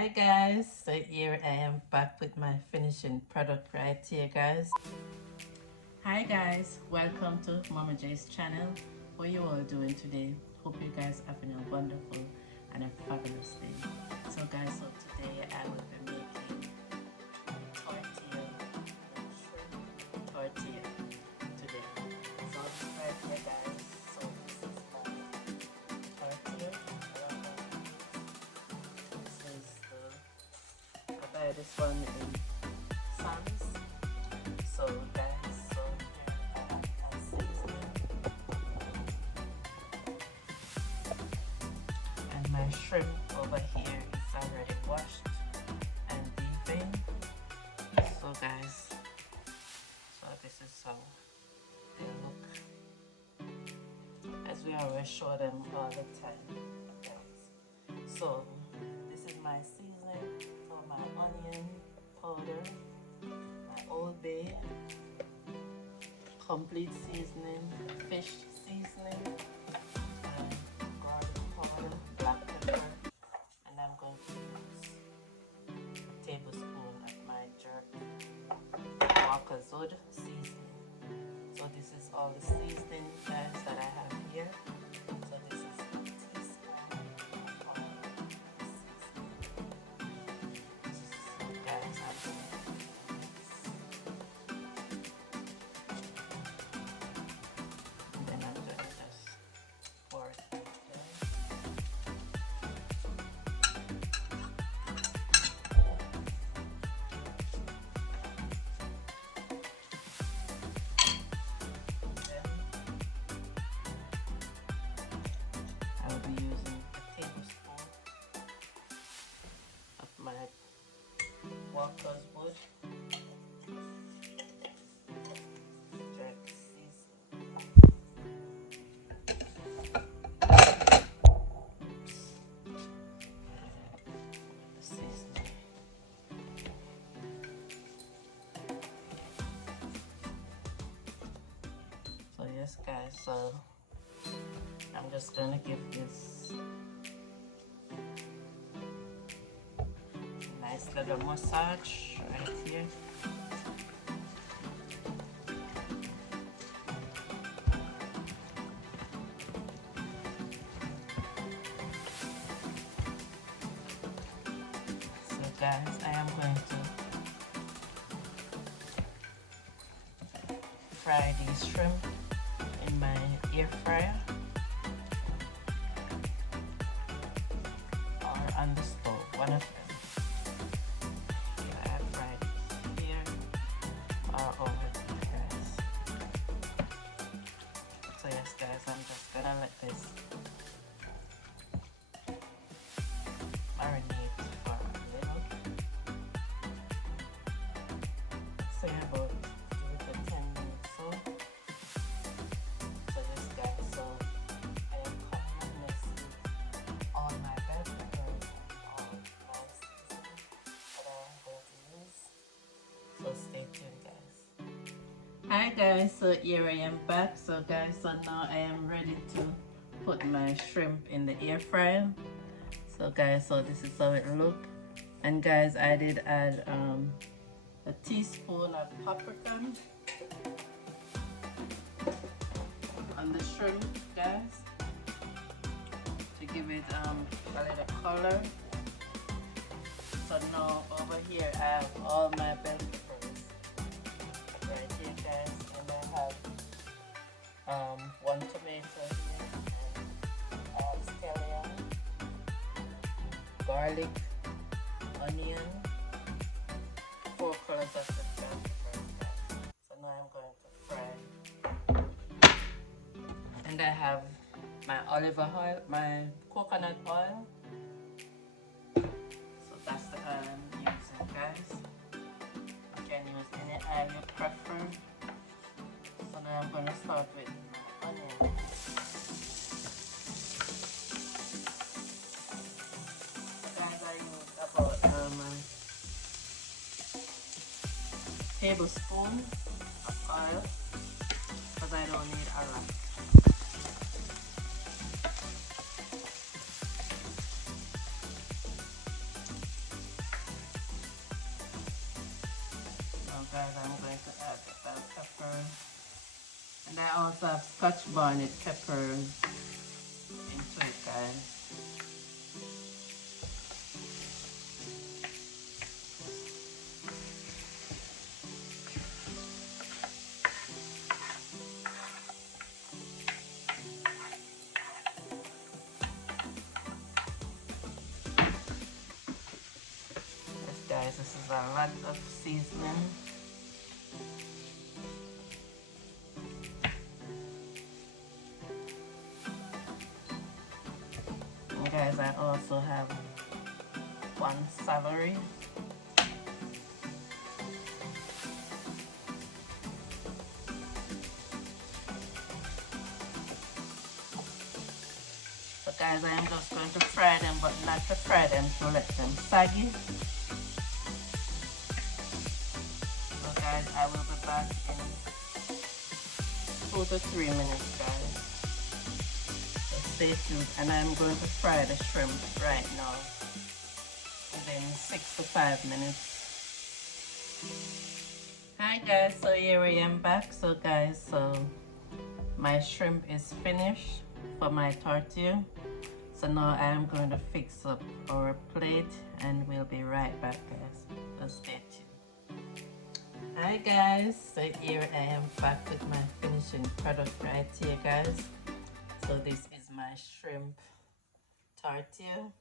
Hi guys, so here I am back with my finishing product right here guys. Hi guys, welcome to Mama J's channel. How you all doing today? Hope you guys having a wonderful and a fabulous day. So guys, so today I will be making tortilla, shrimp tortilla today. So right here guys, so this is my tortilla. This is the I buy this one in Sam's. So guys, so here I have my seasoning and my shrimp over here is already washed and deveined. So guys, so this is how they look, as we always show them all the time, guys. So this is my seasoning, so my onion powder, my Old Bay, complete seasoning, fish seasoning, and garlic powder, black pepper, and I'm going to use a tablespoon of my jerk Walker's Wood seasoning. So this is all the seasoning guys that I have here. So this is a teaspoon of all the seasoning. So guys, I'm going to and then I'm going to just pour it right there. I will be using a tablespoon of my Walker's Wood jerk seasoning. Seasoning. So yes guys, so I'm just gonna give this a nice little massage right here. So guys, I am going to fry these shrimp in my air fryer or on the stove, one of them. Here I have fried it here or over there guys. So yes guys, I'm just gonna let this marinate for a little. Say about 2 to 10 minutes so. So yes guys, so I am coming up next with all my bell peppers and all my seasoning that I am going to use. So stay tuned guys. Hi guys, so here I am back. So guys, so now I am ready to put my shrimp in the air fryer. So guys, so this is how it look. And guys, I did add a teaspoon of paprika on the shrimp guys, to give it a little color. So now over here I have all my bell peppers right here guys, and I have one tomato here, and I have scallion, garlic, onion, 4 colors of the bell peppers guys. So now I'm going to fry. And I have my olive oil, my coconut oil. So that's the oil I'm using guys. You can use any oil you prefer. So now I'm going to start with my onion. So guys, I use about a tablespoon of oil because I don't need a lot. guys, I'm going to add the bell pepper. And I also have Scotch bonnet peppers into it, guys. Yes, guys, this is a lot of seasoning. And guys, I also have one celery. So guys, I am just going to fry them, but not to fry them to let them saggy. So guys, I will be back in 2 to 3 minutes, guys. So stay tuned, and I'm going to fry the shrimp right now within 6 to 5 minutes. Hi guys, so here I am back. So guys, my shrimp is finished for my tortilla. So now I am going to fix up our plate and we'll be right back, guys. So stay tuned. Hi guys, so here I am back with my finishing product right here, guys. So this is my shrimp tortilla.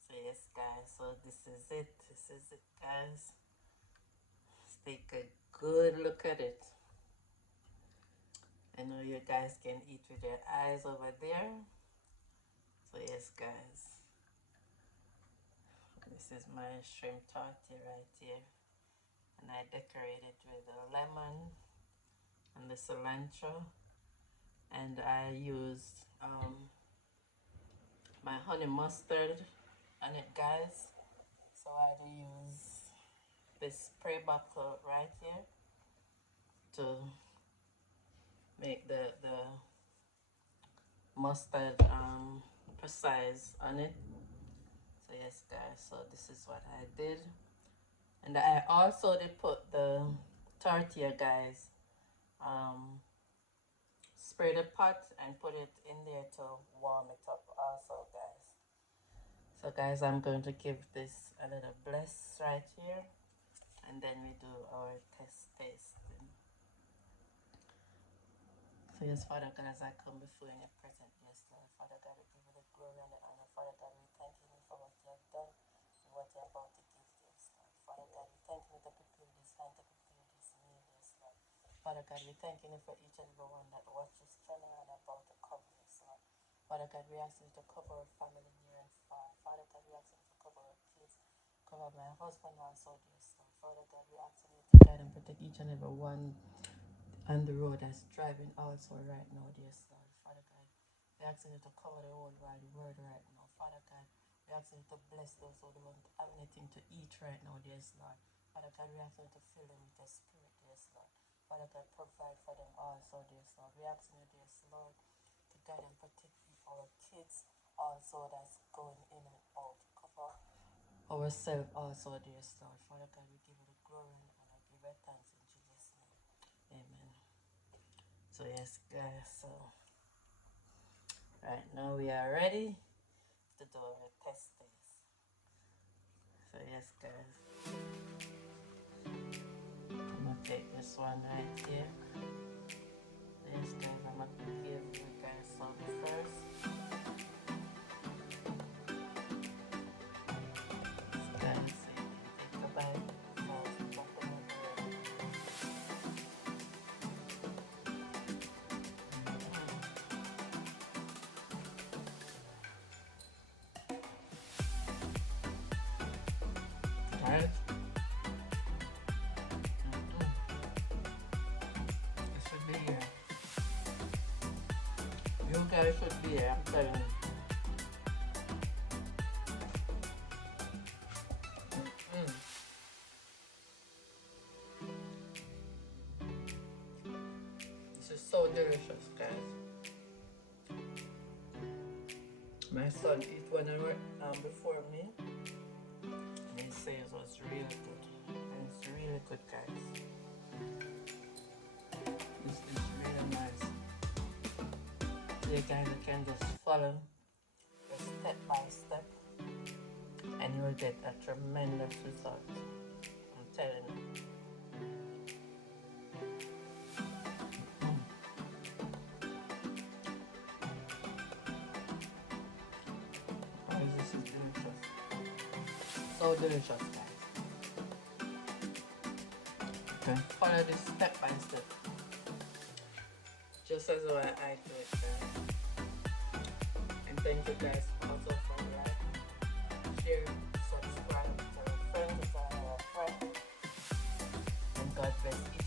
So yes guys, so this is it, guys. Let's take a good look at it. I know you guys can eat with your eyes over there. So yes guys, this is my shrimp tortilla right here, and I decorate it with the lemon and the cilantro, and I used my honey mustard on it, guys. So I do use this spray bottle right here to make the mustard precise on it. So yes guys, so this is what I did. And I also did put the tortilla, guys, spray the pot and put it in there to warm it up also, guys. So guys, I'm going to give this a little bless right here, and then we do our tasting. So yes, Father God, as I come before you in your presence, yes Lord, Father God, we give you the glory and the honor. Father God, we thank you for what you have done and what you're about to give, yes Lord. Father God, we thank you to prepare this hand, to prepare this meal, yes Lord. Father God, we thank you for each and every one that watches this channel and about to cover, yes Lord. Father God, we ask you to cover our family near and far. Father God, we ask you to cover our kids, cover my husband also, yes Lord. Father God, we ask you to guide and protect each and every one on the road that's driving also right now, dear Lord. Father God, we ask you to cover the whole wide world right now. Father God, we ask you to bless those who don't have anything to eat right now, dear Lord. Father God, we ask you to fill them with your spirit, dear Lord. Father God, provide for them also, dear Lord. We ask you, dear Lord, to guide and protect our kids also that's going in and out. Cover ourselves also, dear Lord. Father God, we give you the glory and honor. Give you thanks in Jesus' name. Amen. So yes guys, so right now we are ready to do our test. So yes guys, I'm gonna take this one right here. So yes guys, I'm gonna give you guys some first. Yes guys, so you can take a bite. Right? It should be here. You guys should be here, I'm telling you. This is so delicious, guys. My son ate one before me, and he says it was really good. And it's really good, guys. you guys, you can just follow the step by step and you will get a tremendous result. I'm telling you. Oh, this is delicious. So delicious, guys. You can follow this step by step. Just as the way I do it, guys. And thank you guys also for like, share, subscribe, tell a friend to tell a friend. And God bless each